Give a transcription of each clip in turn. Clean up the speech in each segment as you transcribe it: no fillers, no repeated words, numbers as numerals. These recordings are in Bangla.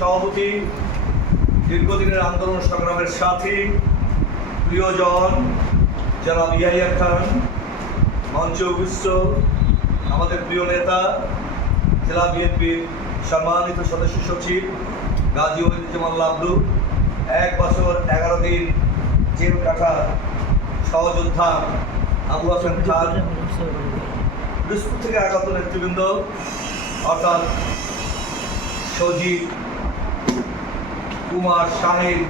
সভাপতি, দীর্ঘদিনের আন্দোলন সংগ্রামের সাথী, প্রিয়জন জনাব ইয়াহিয়া খান, মঞ্চ বিশ্ব, আমাদের প্রিয় নেতা, জেলা বিএনপির সম্মানিত সদস্য সচিব গাজী ওহিদুজ্জামান লাবলু, 1 বছর 11 দিন জেল কাটা সহযোদ্ধা আবু হাসান খান, দিনাজপুর থেকে আগত নেতৃবৃন্দ অর্থাৎ সজীব কুমার, শাহিদ,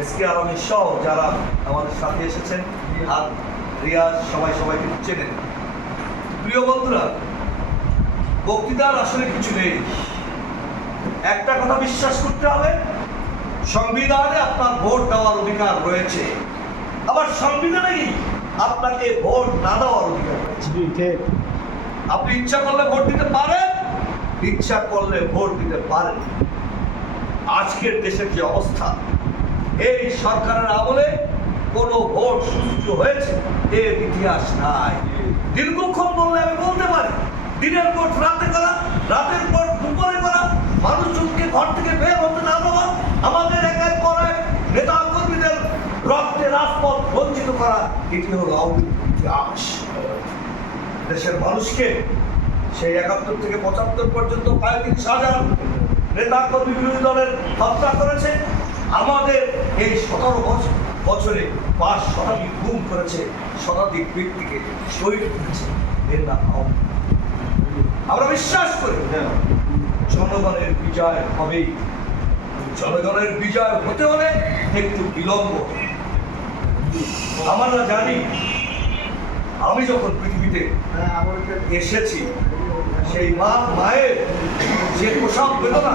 এসকে আলমী সহ যারা আমাদের সাথে এসেছেন, আর রিয়াজ, সবাইকে চেনেন। প্রিয় বন্ধুরা, বক্তৃতার আসলে কিছু নেই, একটা কথা বিশ্বাস করতে হবে, সংবিধানে আপনার ভোট দেওয়ার অধিকার রয়েছে, আবার সংবিধানেই আপনাকে ভোট না দেওয়ার অধিকার রয়েছে। আপনি ইচ্ছা করলে ভোট দিতে পারেন, ইচ্ছা করলে ভোট দিতে পারেন। আজকের দেশের যে অবস্থা, এই সরকারের আমলে কোনো ভোট সুষ্ঠু হয়েছে এর ইতিহাস নাই। দীর্ঘক্ষণ বললে আমি বলতে পারি, দিনের ভোট রাতে করা, রাতের ভোট দুপুরে করা, মানুষজনকে ঘর থেকে বের হতে না দেওয়া, আমাদের একের পর এক নেতা কর্মীদের রক্তে রাজপথ বঞ্চিত করা, এটি হলো আওয়ামী লীগের ইতিহাস। দেশের মানুষকে সেই 71 থেকে 75 পর্যন্ত 35,000 নেতা কর্মী বিরোধী দলের হত্যা করেছে। আমাদের এই 17 বছরে 5 শতাধিক গুম করেছে, শতাধিক ব্যক্তিকে শহীদ করেছে। এর নাম আওয়ামী লীগ। আমরা বিশ্বাস করি জনগণের বিজয় হবেই। জনগণের বিজয় হতে হলে একটু বিলম্ব। আমরা জানি, আমি যখন পৃথিবীতে এসেছি, সেই মায়ের যে প্রসব বেদনা,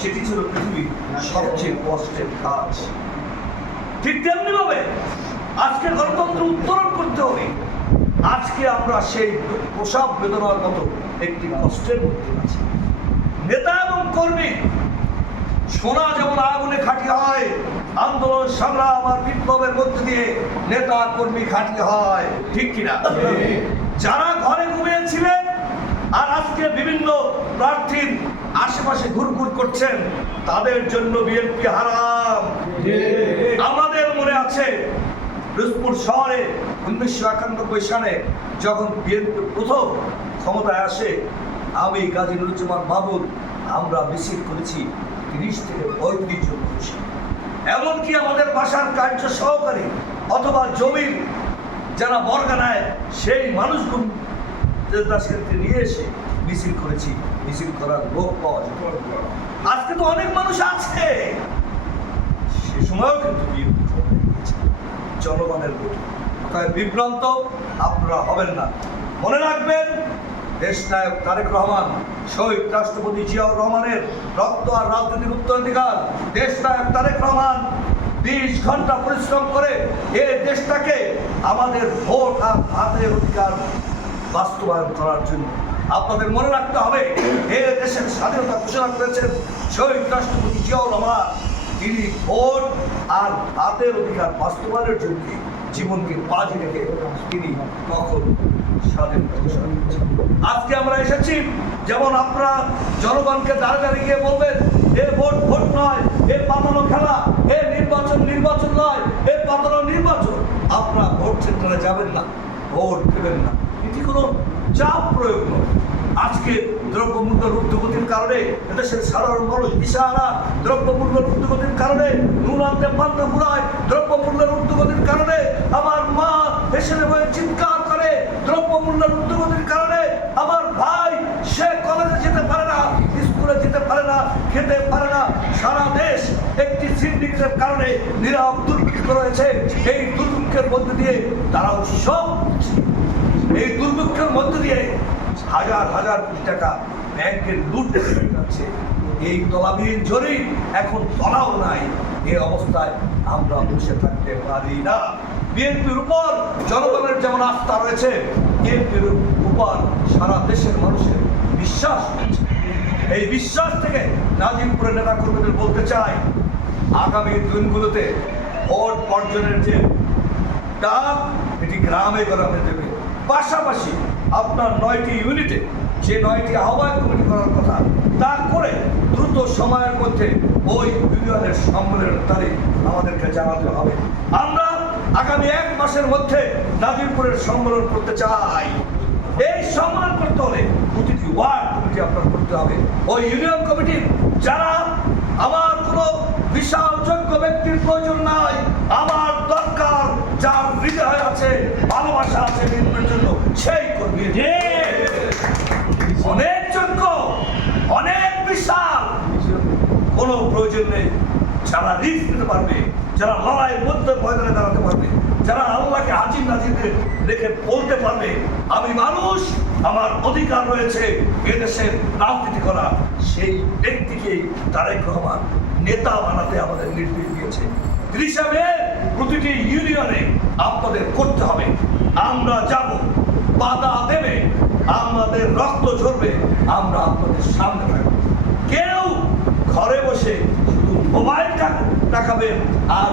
সেটি ছিল পৃথিবীর সবচেয়ে কষ্টের কাজ। ঠিক তেমনি ভাবে আজকে গণতন্ত্র উত্তরণ করতে হবে। আজকে আমরা সেই প্রসব বেদনার মতো একটি কষ্টের মধ্যে আছি। নেতা এবং কর্মী, সোনা যেমন আগুনে খাঁটি হয়, আন্দোলন সংগ্রাম আর বিপ্লবের মধ্যে দিয়ে নেতা কর্মী খাঁটি হয়, ঠিক কিনা? যারা ঘরে ঘুমিয়েছিলেন আর আজকে বিভিন্ন প্রার্থীর আশেপাশে ঘুরঘুর করছেন, তাদের জন্য বিএনপি হারাম। আমাদের মনে আছে দিনাজপুর শহরে 1991 সালে যখন বিএনপি প্রথম ক্ষমতায় আসে, আমি গাজী নুরুজ্জামান মাহমুদ, আমরা মিছিল করেছি 30 থেকে 35 জন মানুষ। এমনকি আমাদের বাসার কার্য সহকারী অথবা জমির যারা বর্গা নেয়, সেই মানুষগুলো নিয়ে এসে মিছিল করেছি। মিছিল করার লোক পাওয়া যায়। আজকে তো অনেক মানুষ আছে, সে সময়ও কিন্তু জনগণের ভোট। বিভ্রান্ত আপনারা হবেন না। মনে রাখবেন, দেশ নায়ক তারেক রহমান, শহীদ রাষ্ট্রপতি জিয়াউর রহমানের রক্ত আর রাজনীতির উত্তরাধিকার। দেশ নায়ক তারেক রহমান 20 ঘন্টা পরিশ্রম করে এই দেশটাকে আমাদের ভোট আর ভাতের অধিকার বাস্তবায়ন করার জন্য। আপনাদের মনে রাখতে হবে, এই দেশের স্বাধীনতা ঘোষণা করেছেন শহীদ রাষ্ট্রপতি জিয়াউর রহমান। তিনি ভোট আর ভাতের অধিকার বাস্তবায়নের জন্য জীবনকে বাজি রেখে তিনি কখন স্বাধীনতা ঘোষণা করেছেন। আজকে আমরা এসেছি, যেমন আপনারা জনগণকে দাঁড়িয়ে গিয়ে বলবেন, এ ভোট নয়, এ পাতানো খেলা, এ নির্বাচন নয়, এ পাতানো নির্বাচন। আপনারা ভোট সেন্টারে যাবেন না, ভোট দেবেন না, এটি কোনো চাপ প্রয়োগ নয়। আজকে দ্রব্যমূল্যের ঊর্ধ্বগতির কারণে দেশের সাধারণ মানুষ দিশাহারা। দ্রব্যমূল্যের ঊর্ধ্বগতির কারণে নুন আনতে পান্তা ফুরায়। দ্রব্যমূল্যের ঊর্ধ্বগতির কারণে আমার মা পেছনে বয়ে চিৎকার করে। দ্রব্যমূল্যের ঊর্ধ্বগতির কারণে আমার ভাই, সে কলেজে যেতে পারে না, স্কুলে যেতে পারে না, খেতে পারে না। সারা দেশ একটি সিন্ডিকেটের কারণে নীরব দুর্ভিক্ষ রয়েছে। এই দুর্ভিক্ষের মধ্যে দিয়ে তারাও সব, এই দুর্ভিক্ষের মধ্যে দিয়ে হাজার হাজার কোটি টাকা ব্যাংকের লুট হয়ে যাচ্ছে। এই তলাবিহীন জরি এখন তলাও নাই। এই অবস্থায় আমরা বসে থাকতে পারি না। বিএনপির উপর জনগণের যেমন আস্থা রয়েছে, বিএনপির উপর সারা দেশের মানুষের বিশ্বাস রয়েছে। এই বিশ্বাস থেকে নাজিমপুরের নেতা কর্মীদের বলতে চাই, আগামী দিনগুলোতে ভোট বর্জনের যে ডাক, এটি গ্রামে গ্রামে দেবে। পাশাপাশি আপনার 9টি ইউনিটে যে 9টি আহ্বায়ক কমিটি করার কথা, তা করে দ্রুত দ্রুত সময়ের মধ্যে ওই ইউনিয়নের সম্মেলনের তারিখ আমাদেরকে জানাতে হবে। আমরা আগামী 1 মাসের মধ্যে নাজিরপুরের সম্মেলন করতে চাই। এই সম্মেলন করতে হলে প্রতিটি ওয়ার্ড কমিটি আপনার করতে হবে। ওই ইউনিয়ন কমিটির যারা, আমার কোনো বিশাল যোগ্য ব্যক্তির প্রয়োজন নাই, আমার দরকার যার হৃদয় আছে, ভালোবাসা আছে নির্বাচনের জন্য, সেই কর্মী। অনেক যোগ্য, অনেক বিশাল, কোনো প্রয়োজন নেই। যারা রিস্ক নিতে পারবে, যারা লড়াইয়ের মধ্যে ময়দানে দাঁড়াতে পারবে, যারা আল্লাহকে হাজির নাজিরকে রেখে বলতে পারবে আমি মানুষ, আমার অধিকার রয়েছে এদেশের রাজনীতি করা, সেই ব্যক্তিকে তারেক রহমান নেতা বানাতে আমাদের নির্দেশ দিয়েছে। হিসাবে প্রতিটি ইউনিয়নে আপনাদের করতে হবে। আমরা যাব, বাধা দেবে, আমাদের রক্ত ঝরবে, আমরা আপনাদের সামনে থাকবো। কেউ ঘরে বসে শুধু মোবাইল দেখাবেন আর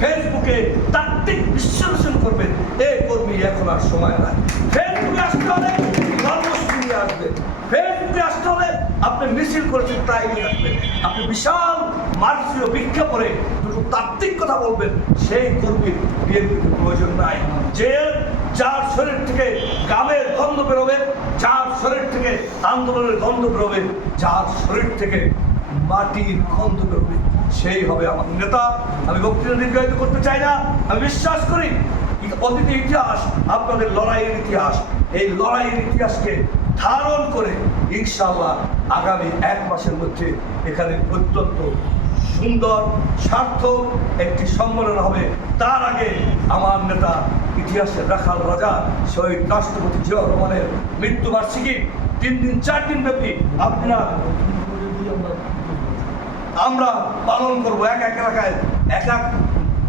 ফেসবুকে তাত্ত্বিক বিশ্লেষণ করবেন, এই কর্মী এখন আর সময় নাই। ফেসবুকে আসতে হলে কর্মসূচি নিয়ে আসবেন, ফেসবুকে আসতে হলে আপনি মিছিল করেছেন তাই নিয়ে আসবেন, আপনি বিশাল মার্ক্সীয় বিজ্ঞাপনে দুটো তাত্ত্বিক কথা বলবেন, সেই কর্মীর বিএনপির প্রয়োজন নাই। যে যার শরীর থেকে গামের গন্ধ বেরোবে, যার শরীর থেকে আন্দোলনের গন্ধ বেরোবে, যার শরীর থেকে মাটির গন্ধ বেরোবে, সেই হবে আমার নেতা। আমি বক্তৃতা দীর্ঘায়িত করতে চাই না। আমি বিশ্বাস করি অতীত ইতিহাস আপনাদের লড়াইয়ের ইতিহাস, এই লড়াইয়ের ইতিহাসকে ধারণ করে ইনশাআল্লাহ আগামী 1 মাসের মধ্যে এখানে অত্যন্ত সুন্দর সার্থক একটি সম্মেলন হবে। তার আগে আমার নেতা ইতিহাসের রাখাল রাজা শহীদ রাষ্ট্রপতি জিয়াউর রহমানের মৃত্যুবার্ষিকী 3 দিন 4 দিন ব্যাপী আমরা পালন করব। এক এক এলাকায় এক এক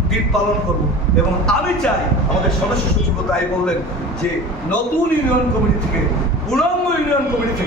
দিন পালন করব। এবং আমি চাই, আমাদের সদস্য সচিব তাই বললেন যে নতুন ইউনিয়ন কমিটি থেকে, পূর্ণাঙ্গ ইউনিয়ন কমিটি থেকে